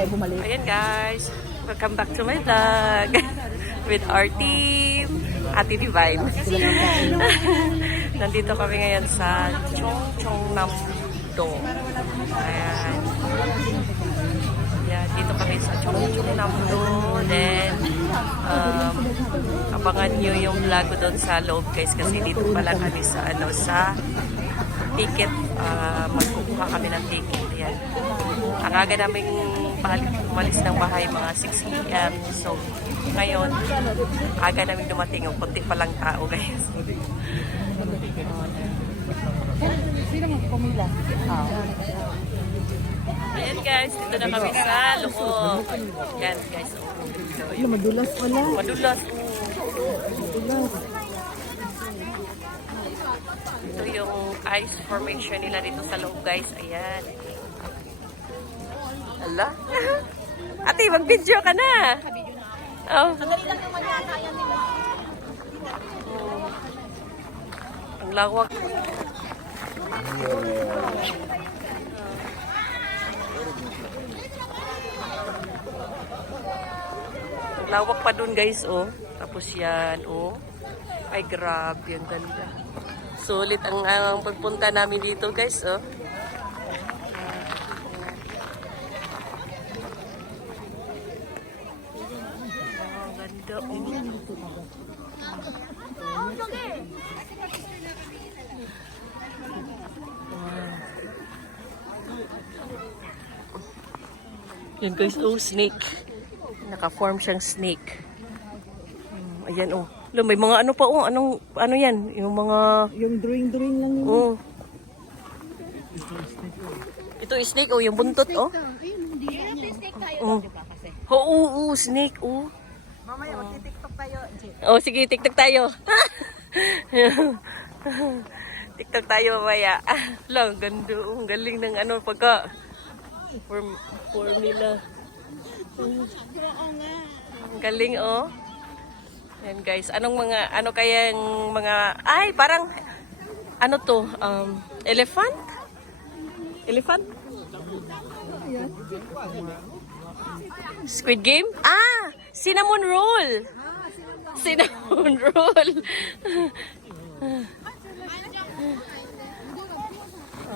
tayo bumalik. Ayan guys, welcome back to my vlog with our team, Ate Divine. Nandito kami ngayon sa Chong Chong Nam Do. Ayan. Ayan, dito kami sa Chong Chong Nam Do. Then, um, abangan nyo yung vlog ko doon sa loob guys kasi dito pala kami sa ano sa ticket. Uh, magkukuha kami ng ticket. Ayan. Ang aga namin paalis umalis ng bahay mga 6 p.m. So, ngayon, aga namin dumating. Ang kunti pa lang tao, guys. Ayan, guys. Dito na kami sa loob. Yan, guys. Oh. Madulas wala. Madulas. Madulas. Ito yung ice formation nila dito sa loob, guys. Ayan. Ala. Ate, mag-video ka na. Oh. Ang lawak. Ang lawak pa dun guys, oh. Tapos yan, oh. Ay, grabe, ang ganda. Sulit ang, ang pagpunta namin dito guys, oh. Ang ganda, oh. Yan guys, oh, snake. Naka-form siyang snake. Hmm, ayan, oh. Lo, may mga ano pa, oh. Anong, ano yan? Yung mga, Yung drawing-drawing lang yun. oh. Ito is snake, oh. Yung buntot, oh. Oh. Oo, oh, oh, snake, oh. Mamaya, magti-tiktok tayo. Oh, sige, TikTok tayo. TikTok tayo mamaya. Lang, ganda. Ang galing ng ano pagka form, form nila. Ang galing, oh. Yan, guys. Anong mga, ano kayang mga, ay, parang, ano to, um, elephant? Elephant? Squid Game? Ah! Cinnamon roll! Cinnamon roll! oh,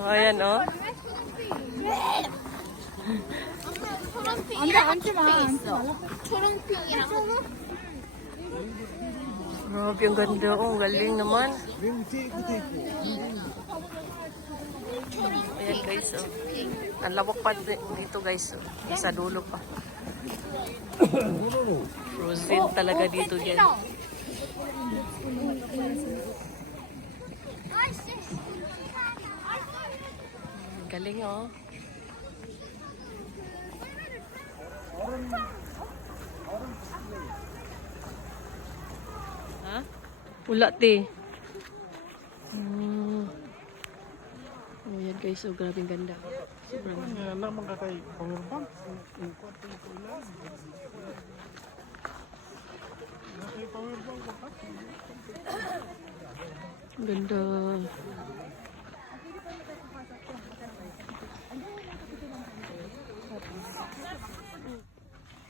ayan, oh. 안돼 앉지 마 앉지 말라 초롱핑이랑 Grabe, ang ganda. Oh, ang galing naman. Ayan, guys, oh. Ang lawak pa di- dito, guys. Oh. Sa dulo pa. Frozen talaga dito yan. Galing, oh. Ha? Wala, te. Hmm. Oh, yan guys. So, grabing ganda. Sobrang ganda.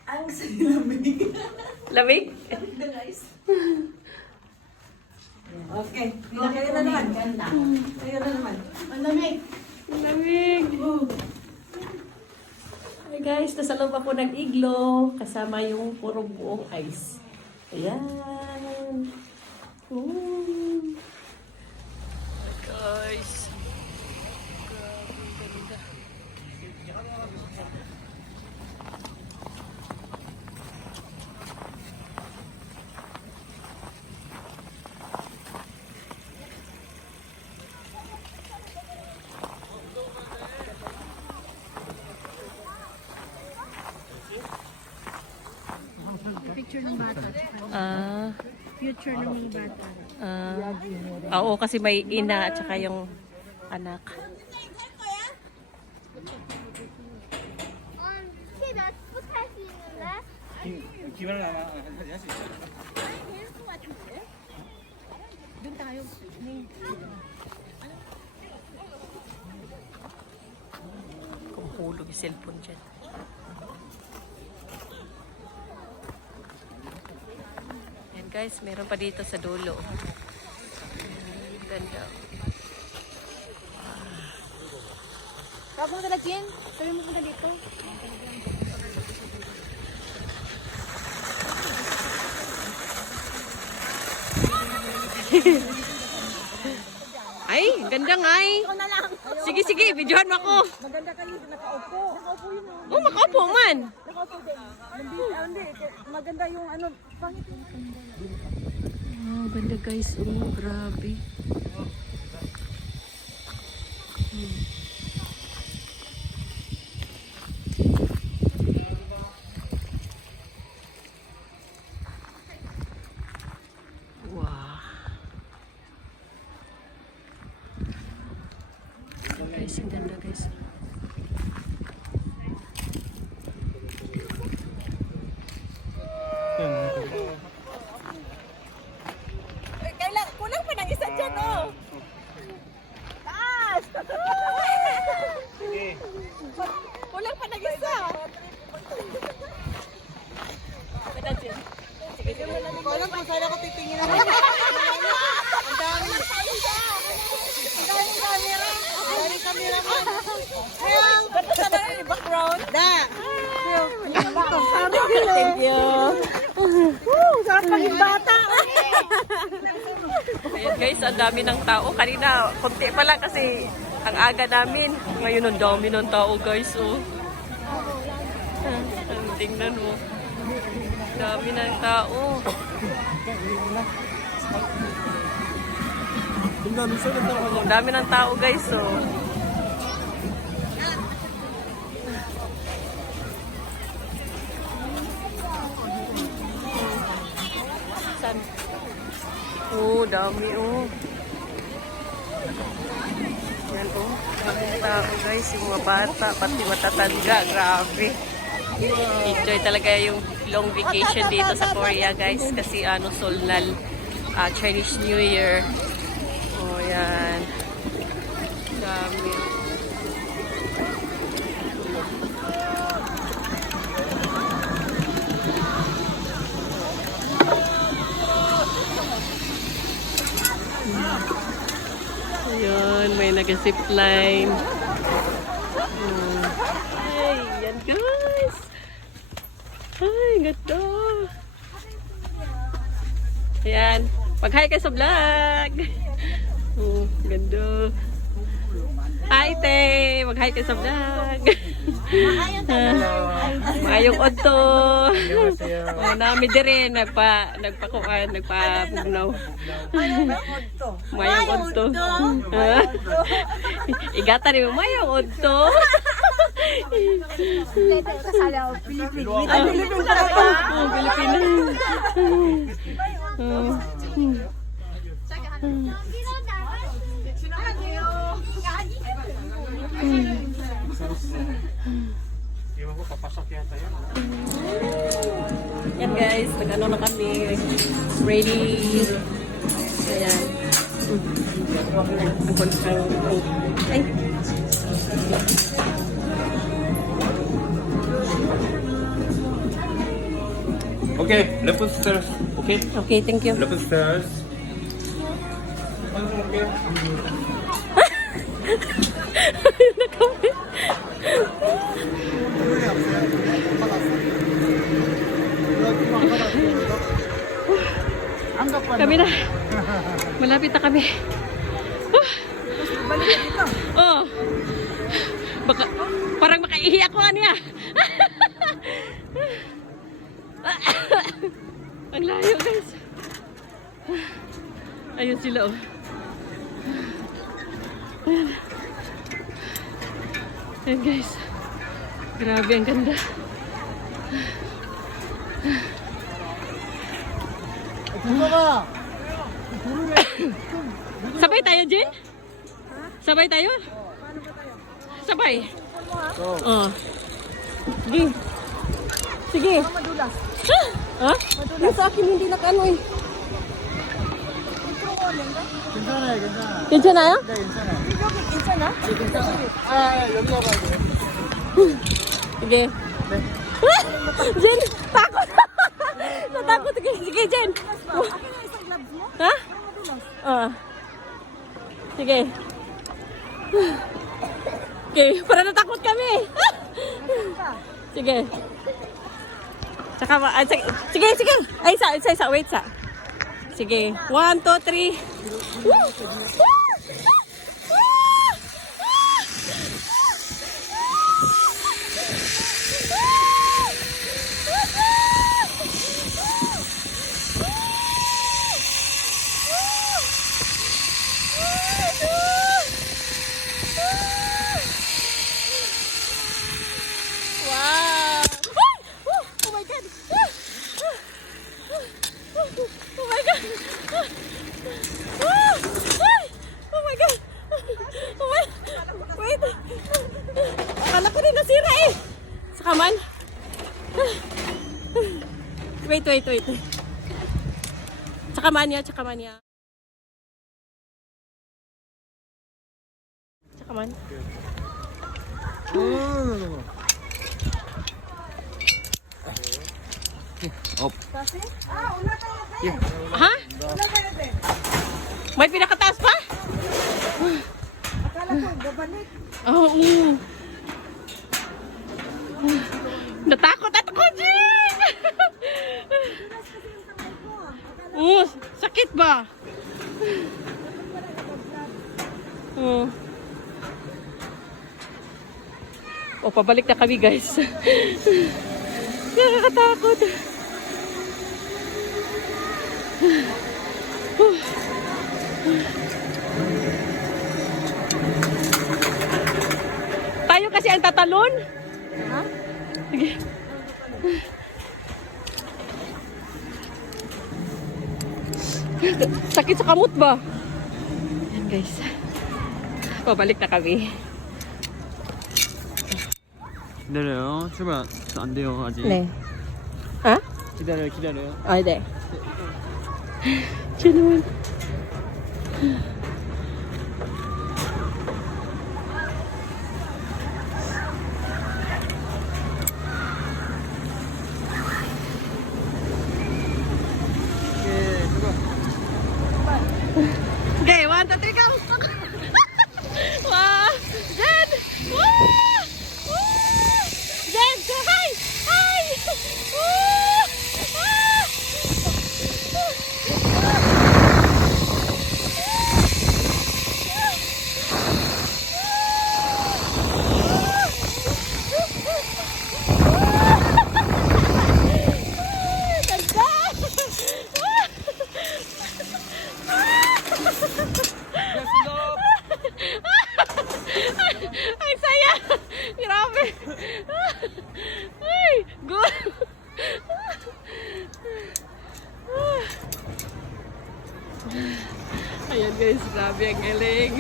Ang sinamig. Lamig? Okay. Kayo na naman. Kayo na naman. Ang lamig. Lamig. Hi guys, nasa loob ako ng iglo. Kasama yung puro buong ice. Ayan. Ooh. Hi guys. Grabe, ganda. picture ng bata Ah, future ng mga bata ah, oo, kasi may ina at saka yung anak. 키몇분 탈 수 있는데? 기회를 아마 할수 있어요. 될것 같은데? doon tayo Kung hulog yung cellphone dyan. Guys, meron pa dito sa dulo. Ganda. Huwag mo talaga, Jen. Sabi mo punta dito. Ay, ganda nga eh. Sige, sige, videohan mo ako. Maganda kayo, nakaupo. Nakaupo yun. oh. Oh, makaupo man. Maganda yung ano, pangit yung Oh, ganda guys. Oh, grabe. Wow. Guys, ang ganda guys. Kailang, kulang pa ng isa dyan, oh. Taas! kulang pa ng isa. Kulang kung saan ako titingin ako. Ang dami. Ang dami camera. Ang dami camera mo. Kaya, ba't sa na yung background? Da. Thank you. Woo, sarap maging bata. Ayan guys, ang dami ng tao. Kanina, konti pa lang kasi ang aga namin. Ngayon, ang dami ng tao guys. Oh. Ang tingnan mo. Dami ng tao. Ang dami ng tao guys. Oh. Dami oh. Yan oh. Daming tao guys. Yung mga bata, pati matatanda. Grabe. Enjoy talaga yung long vacation dito sa Korea guys. Kasi ano, Solnal ah, Chinese New Year. Nag-zip line. Hmm. Ay, yan guys. Ay, ganda. Ayan. Mag-hi ka sa vlog. Oh, ganda. Hi, te. Mag-hi ka sa vlog. Mayong odto. Oh, nami dire nagpa nagpakuan, nagpapugnaw. Mayong odto. Igata ni mo mayong odto. Kasali papasok yata yan. Yan guys, nag-ano na kami. Ready. Ayan. Ay. Okay, left stairs. Okay, Okay, thank you. left stairs. Kami na. Malapit na kami. Balik ka dito. Oh. Baka, parang makaihi ako niya. Ang layo guys. Ayun sila oh. Ayan. Ayan guys. Grabe ang ganda. Sabay tayo, Jen? Sabay tayo? Sabay. Oh. Sige. Sige. Madulas. Ha? Yung sa akin hindi nakano eh. 괜찮아, 괜찮아요? 여기 괜찮아? Sige. Jen, takot. Natakot Nakakatakot. Sige, Jen. Ha? Ah. Sige. Okay, para natakot kami. Sige. Tsaka, ah, sige, sige, sige. Ay, isa, isa, isa. Wait, sa. Sige. One, two, three. Woo! Woo! Kaman? Wait, wait, wait. Sa kaman niya, sa kaman niya. Sa kaman. Ha? May pinakataas pa? Akala ko, babalik. Oo. Natakot ako, Jing! Oo, sakit ba? Oo. O, pabalik na kami, guys. Nakakatakot. Tayo kasi ang tatalon. Ha? Sige. Sakit sa kamot ba? Yan guys. Pabalik na kami. 기다려요. 출발 안 돼요 아직. 네. Ha? 기다려요, 기다려요. Ay, de. Siya naman. Ang saya! Grabe! Ay! Good! Ayan guys, grabe ang galing.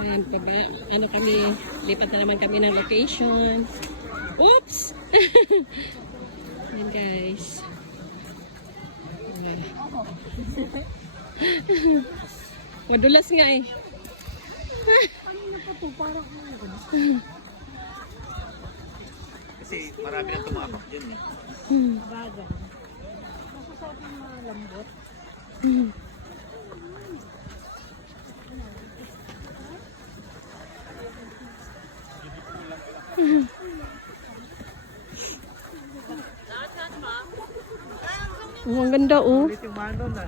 Ayan, baba, ano kami, lipat na naman kami ng location. Oops! Ayan guys. Madulas nga eh. Kasi marami nang tumapak dyan eh. Oh, ang ganda oh. Yung mano na.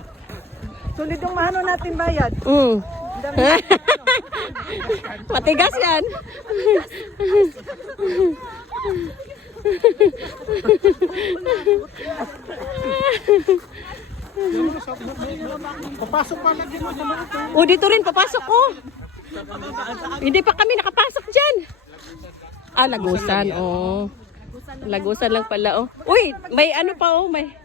Sulit yung mano natin bayad. Mm. Ang dami Matigas yan. Papasok pa lang dyan sa loob. O, dito rin, papasok ko. Hindi pa kami nakapasok dyan. Ah, lagusan, oh. Lagusan lang pala, oh. Uy, may ano pa, oh, may...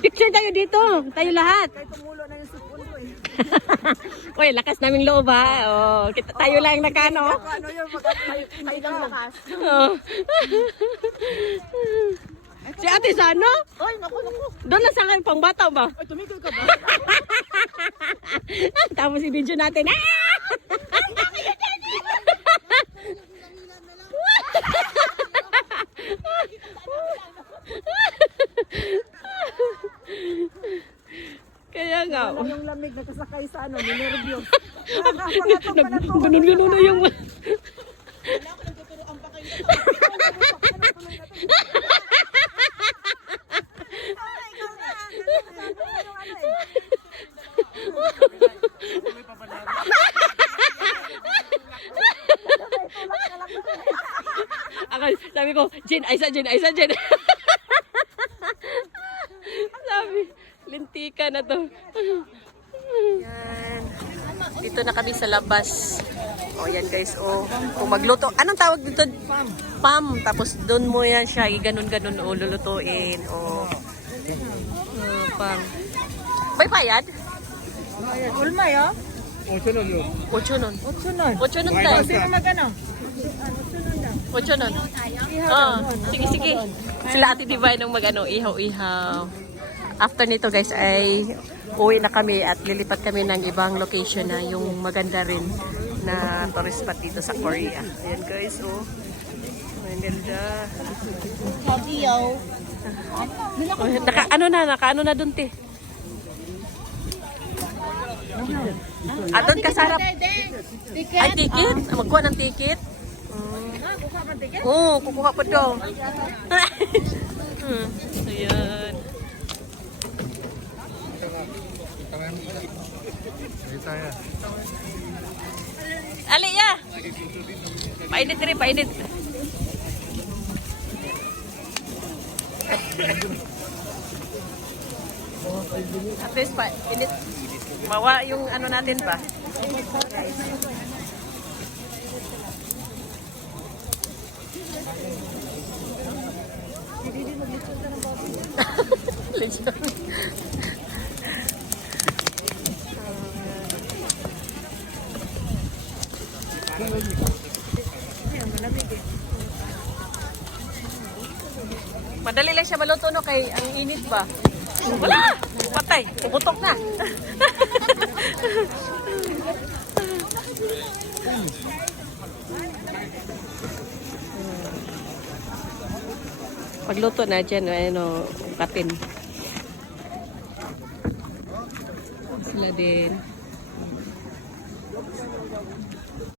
Picture tayo dito. Tayo lahat. Tumulo na yung sipon ko eh. Uy, lakas naming loob, ha. Oh, kita, tayo lang nakano. Ano yung mag-ay Talagang lakas. Oh. si ate sana? Ay, naku, naku. Doon lang sa akin, pang bata ba? Ay, tumigil ka ba? Tapos i-video natin. Ah! Oh. Yung lamig, nakasakay sa ano, ninervyos. Pa na to. Ganun-ganun na yung... Ako, sabi ko, Jen, Aisa, Jen, Aisa, Jen. sabi, lintika na to. Yan. Dito na kami sa labas. O yan guys, o. Kung magluto. Anong tawag dito? Pam. Pam. Tapos doon mo yan siya, ganon-ganon o lulutuin. O. Uh, pam. May bayad? Ulmay, oh. Ocho nun. Otso nun. Ocho nun tayo. Sino mag-ano? Ocho nun. Ah, sige, sige. Sila ate Divine ang mag-ano, ihaw-ihaw. After nito guys ay uwi na kami at lilipat kami ng ibang location na yung maganda rin na tourist spot dito sa Korea. Ayan guys, oh. Ang ganda. Sabiyaw. Oh, naka, ano na, naka ano na dun, te? Ah, doon ka sa harap. Ay, ticket? Ah, Magkuha ng ticket? Oo, kukuha pa daw. hmm. Painit rin, painit. At least pa, init. Mawa yung ano natin pa. Lechon. Madali lang siya maluto no kay ang init ba? Wala! Patay! Puputok na! Pagluto na dyan, ano, katin. Sila din.